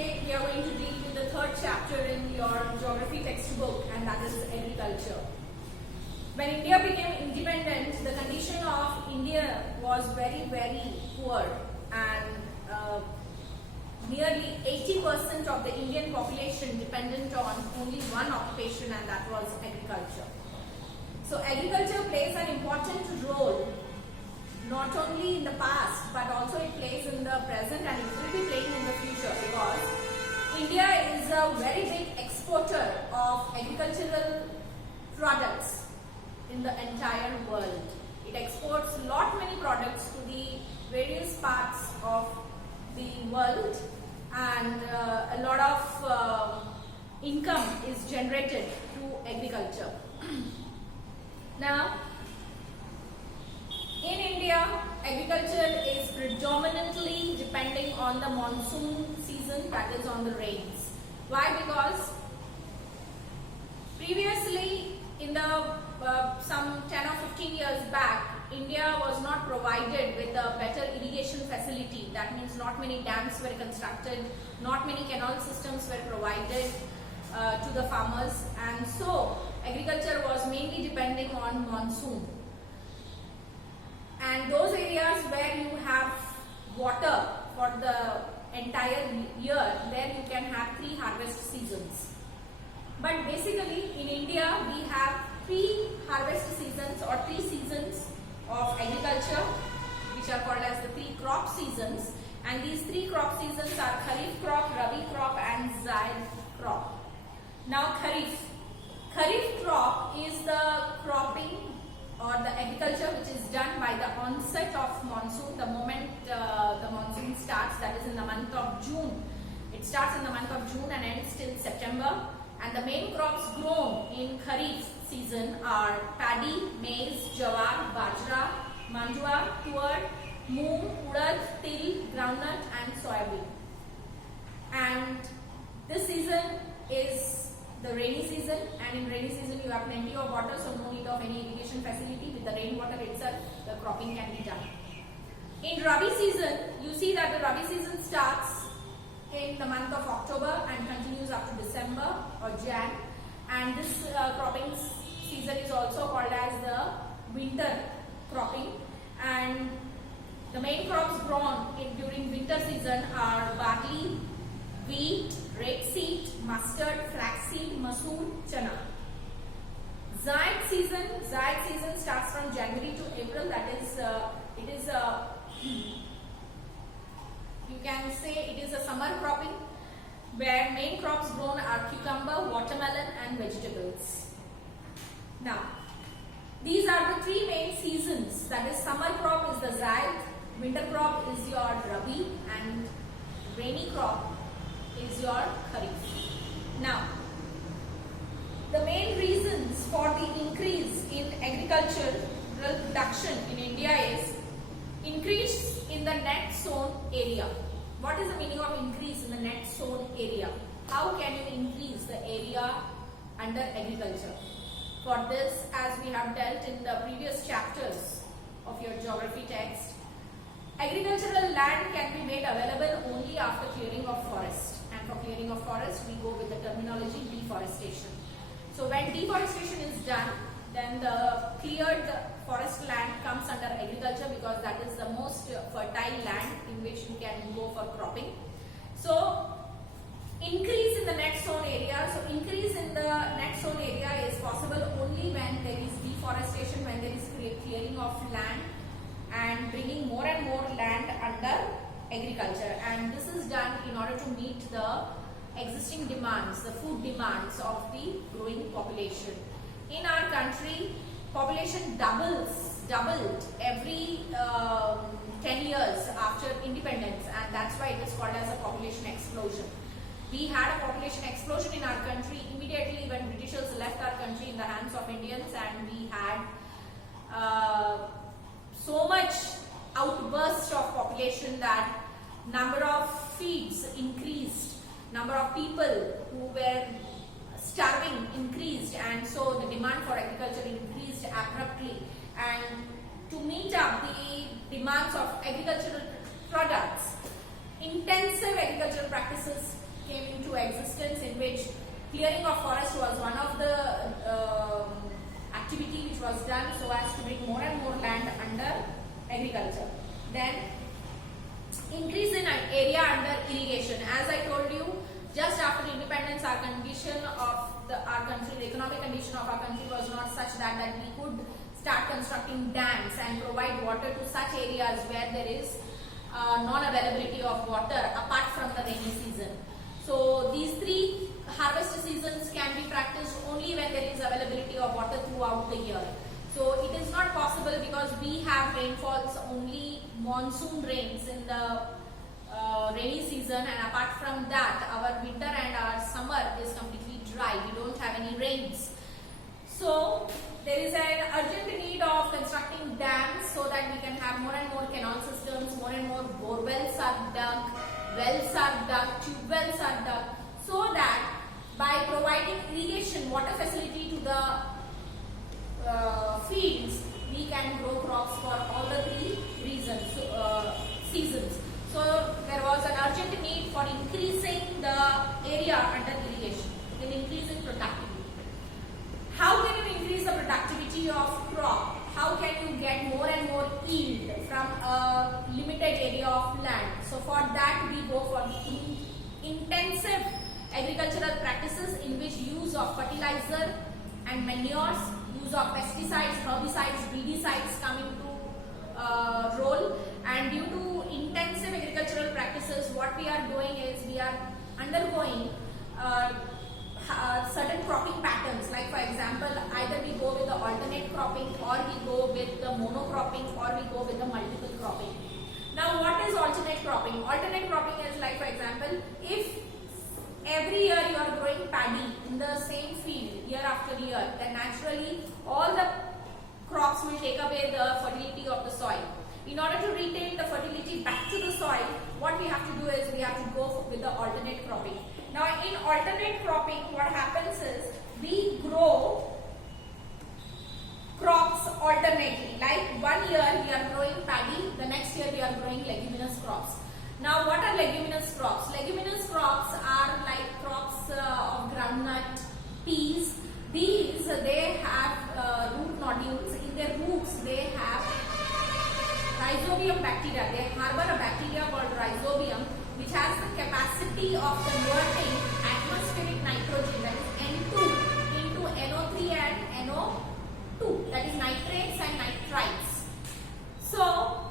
today we are going to deal with the third chapter in your geography textbook, and that is agriculture. When India became independent, the condition of India was very, very poor, and nearly 80% of the Indian population dependent on only one occupation, and that was agriculture. So agriculture plays an important role not only in the past but also it plays in the present, and it will be playing in the future, because India is a very big exporter of agricultural products in the entire world. It exports many products to the various parts of the world, and a lot of income is generated through agriculture. Now, in India, agriculture is predominantly depending on the monsoon season, that is on the rains. Why? Because previously, in the some 10 or 15 years back, India was not provided with a better irrigation facility. That means not many dams were constructed, not many canal systems were provided to the farmers, and so agriculture was mainly depending on monsoon. And those areas where you have water for the entire year, there you can have 3 harvest seasons. But basically in India we have 3 harvest seasons or 3 seasons of agriculture, which are called as the 3 crop seasons, and these 3 crop seasons are Kharif crop, Rabi crop and Zaid crop. Now Kharif crop is the cropping or the agriculture which is done by the onset of monsoon, the moment the monsoon starts, that is in the month of June. It starts in the month of June and ends till September, and the main crops grown in Kharif season are paddy, maize, jawar, bajra, manjwa, tuar, moong, urad, til, groundnut and soybean. And this season is the rainy season, and in rainy season you have plenty of water, so no need of any irrigation facility. With the rainwater itself, the cropping can be done. In Rabi season, you see that the Rabi season starts in the month of October and continues up to December or Jan, and this cropping season is also called as the winter cropping, and the main crops grown during winter season are barley, wheat, rapeseed, mustard, flaxseed, masoor, chana. Zaid season starts from January to April. That is, you can say it is a summer cropping, where main crops grown are cucumber, watermelon and vegetables. Now, these are the 3 main seasons. That is, summer crop is the Zaid, winter crop is your Rabi, and rainy crop is your Kharif. Now, the main reasons for the increase in agricultural production in India is increase in the net sown area. What is the meaning of increase in the net sown area? How can you increase the area under agriculture? For this, as we have dealt in the previous chapters of your geography text, agricultural land can be made available only after clearing of forest. And for clearing of forest, we go with the terminology deforestation. So when deforestation is done, then the cleared forest land comes under agriculture, because that is the most fertile land in which you can go for cropping. So increase in the net sown area. So increase in the net sown area is possible only when there is deforestation, when there is clearing of land and bringing more and more land under agriculture, and this is done in order to meet the existing demands, the food demands of the growing population. In our country, population doubled every 10 years after independence, and that's why it is called as a population explosion. We had a population explosion in our country immediately when Britishers left our country in the hands of Indians, and we had so much outburst of population that number of feeds increased, number of people who were starving increased, and so the demand for agriculture increased abruptly. And to meet up the demands of agricultural products, intensive agricultural practices came into existence, in which clearing of forest was one of the activity which was done so as to bring more and more land under agriculture. Then increase in area under irrigation. As I told you, just after independence, our condition of our country, the economic condition of our country was not such that we could start constructing dams and provide water to such areas where there is non-availability of water apart from the rainy season. So these three harvest seasons can be practiced only when there is availability of water throughout the year. So it is not possible because we have rainfalls only monsoon rains in the rainy season, and apart from that our winter and our summer is completely dry. We don't have any rains. So there is an urgent need of constructing dams so that we can have more and more canal systems, more and more bore wells are dug, wells are dug, tube wells are dug, so that by providing irrigation water facility to the fields, we can grow crops for all the three seasons. So there was an urgent need for increasing the area under irrigation, then increasing productivity. How can you increase the productivity of crop? How can you get more and more yield from a limited area of land? So for that we go for intensive agricultural practices in which use of fertilizer and manures, use of pesticides, herbicides, weedicides come into role. And due to intensive agricultural practices, what we are doing is we are undergoing certain cropping patterns. Like for example, either we go with the alternate cropping, or we go with the monocropping, or we go with the multiple cropping. Now what is alternate cropping? Alternate cropping is like for example, if every year you are growing paddy in the same field year after year, then naturally all the crops will take away the fertility of the soil. In order to retain the fertility back to the soil, what we have to do is we have to go with the alternate cropping. Now in alternate cropping, what happens is we grow crops alternately. Like one year we are growing paddy, the next year we are growing leguminous crops. Now what are leguminous crops? Leguminous crops are like crops of groundnut, peas. These they have root nodules. In their roots they have rhizobium bacteria. They harbor a bacteria called rhizobium, which has the capacity of converting atmospheric nitrogen, that is N2, into NO3 and NO2, that is nitrates and nitrites. So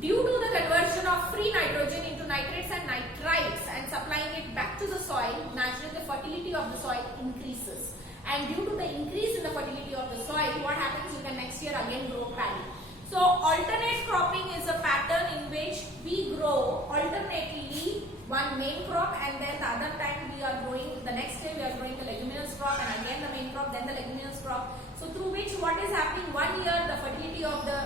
due to the conversion of free nitrogen into nitrates and nitrites and supplying it back to the soil, naturally the fertility of the soil increases. And due to the increase in the fertility of the soil, what happens? You can next year again grow paddy. So alternate cropping is a pattern in which we grow alternately one main crop, and then the other time we are growing, the next day we are growing the leguminous crop, and again the main crop, then the leguminous crop. So through which what is happening, one year the fertility of the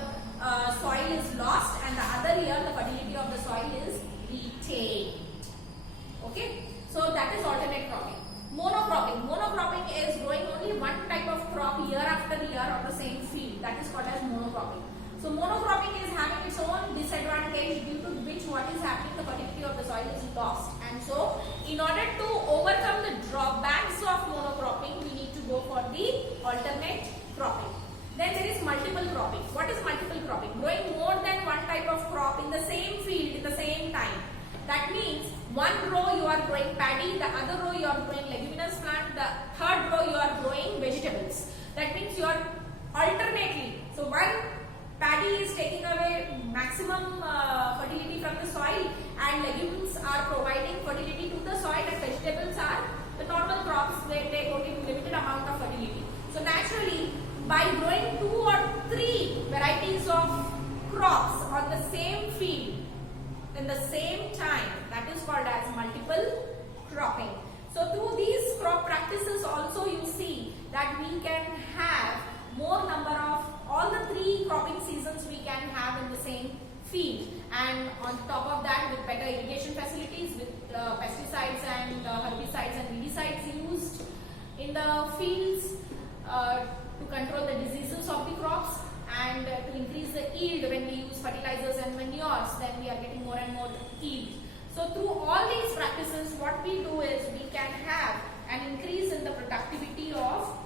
soil is lost, and the other year the fertility of the soil is retained. Okay, so that is alternate cropping. Monocropping. Monocropping is growing only one type of crop year after year on the same field. That is called as monocropping. So monocropping is having its own disadvantage, due to which what is happening, the fertility of the soil is lost. And so in order to overcome the drawbacks of monocropping, we need to go for the alternate cropping. Then there is multiple cropping. What is multiple cropping? Growing more than one type of crop in the same field in the same time. That means one row you are growing paddy, the other row you are growing leguminous plant, the third row you are growing vegetables. That means you are alternately. So one paddy is taking away maximum fertility from the soil, and legumes are providing fertility to the soil, and vegetables are the normal crops where they take only limited amount of fertility. So naturally, by growing 2 or 3 varieties of crops on the same field in the same time, that is called as multiple cropping. So through these crop practices also you see that we can have more number of all the 3 cropping seasons we can have in the same field, and on top of that with better irrigation facilities, with pesticides and herbicides and weedicides used in the fields to control the diseases of the crops, and to increase the yield when we use fertilizers and manures, then we are getting more and more yield. So through all these practices, what we do is we can have an increase in the productivity of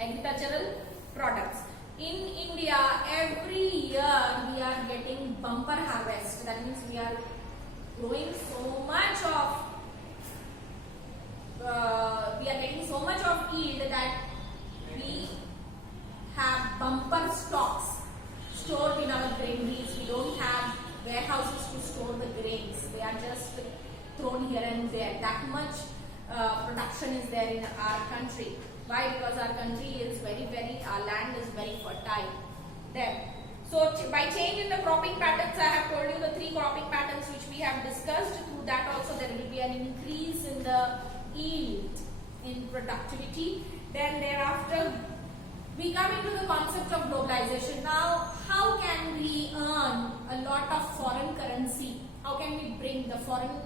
agricultural products. In India, every year we are getting bumper harvest. That means we are growing so much of we are getting so much of yield that we have bumper stocks stored in our granaries. We don't have warehouses to store the grains. They are just thrown here and there. That much production is there in our country. Why? Because our country is our land is very fertile. There. So by change in the cropping patterns, I have told you the 3 cropping patterns which we have discussed. Through that also there will be an increase in the yield, in productivity. Then thereafter we come into the concept of globalization. Now, how can we earn a lot of foreign currency? How can we bring the foreign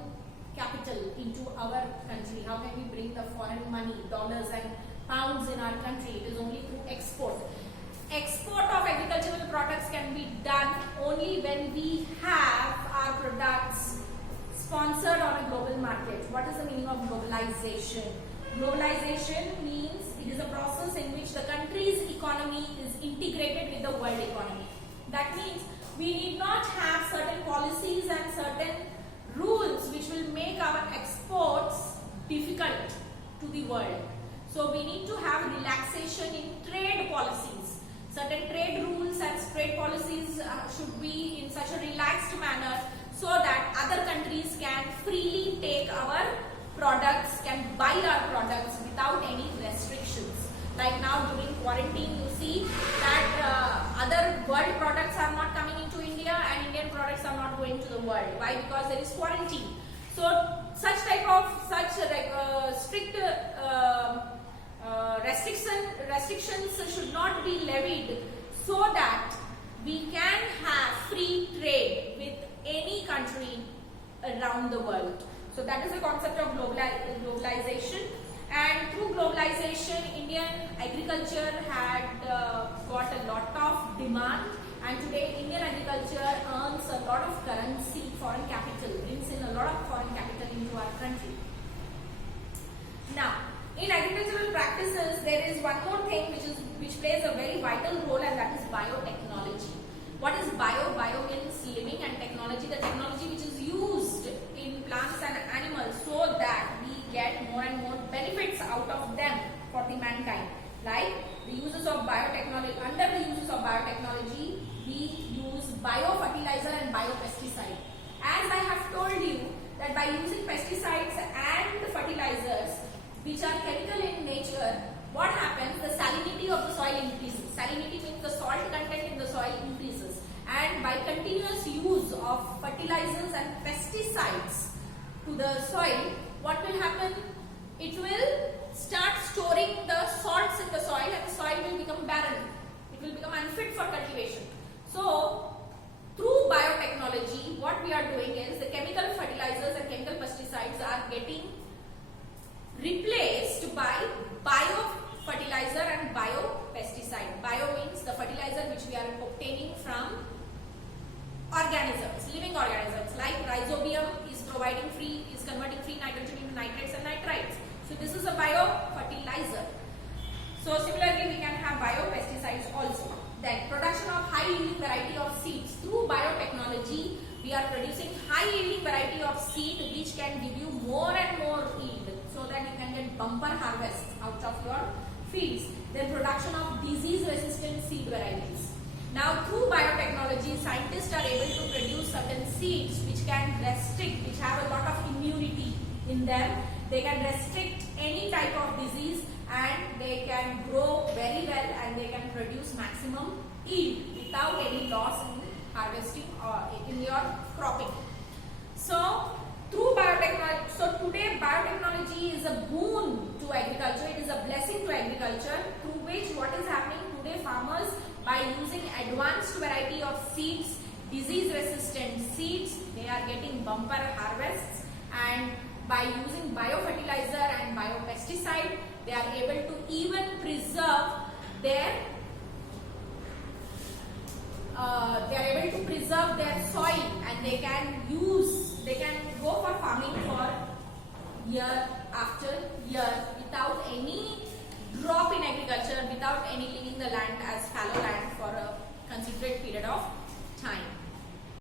capital into our country? How can we bring the foreign money, dollars and pounds in our country? It is only through export. Export of agricultural products can be done only when we have our products sponsored on a global market. What is the meaning of globalization? Globalization means it is a process in which the country's economy is integrated with the world economy. That means we need not have certain policies and certain rules which will make our exports difficult to the world. So we need to have relaxation in trade policies. Certain trade rules and trade policies should be in such a relaxed manner so that other countries can freely take our products, can buy our products without any restrictions. Like now during quarantine, you see that other world products are not coming into India and Indian products are not going to the world. Why? Because there is quarantine. So such strict restrictions should not be levied so that we can have free trade with any country around the world. So that is the concept of globalization. And through globalization, Indian agriculture had got a lot of demand, and today Indian agriculture earns a lot of currency, foreign capital, brings in a lot of foreign capital into our country. Now, in agricultural practices, there is one more thing which plays a very vital role, and that is biotechnology. What is bio? Bio means living, and technology, the technology which is used in plants and animals so that we get more and more benefits out of them for the mankind. Like the uses of biotechnology, under the uses of biotechnology, we use biofertilizer and biopesticide. As I have told you that by using pesticides and fertilizers which are chemical in nature, what happens? The salinity of the soil increases. Salinity means the salt content in the soil increases. And by continuous use of fertilizers and pesticides to the soil, what will happen? It will start storing the salts in the soil, and the soil will become barren. It will become unfit for cultivation. So, through biotechnology, what we are doing is the chemical fertilizers and chemical pesticides are getting replaced by biofertilizer and biopesticide. Bio means the fertilizer which we are obtaining from organisms, living organisms, like rhizobium is converting free nitrogen into nitrates and nitrites. So this is a biofertilizer. So similarly, we can have biopesticides also. Then production of high yielding variety of seeds. Through biotechnology, we are producing high yielding variety of seed which can give you more and more yield, so that you can get bumper harvest out of your fields. Then production of disease resistant seed varieties. Now through biotechnology, scientists are able to produce certain seeds which can restrict, which have a lot of immunity in them. They can restrict any type of disease, and they can grow very well, and they can produce maximum yield without any loss in harvesting or in your cropping. So through biotechnology, so today biotechnology is a boon to agriculture. It is a blessing to agriculture, through which what is happening today, farmers, by using advanced variety of seeds, disease resistant seeds, they are getting bumper harvests, and by using biofertilizer and biopesticide, they are able to even preserve their soil, and they can year after year without any drop in agriculture, without any leaving the land as fallow land for a considerate period of time.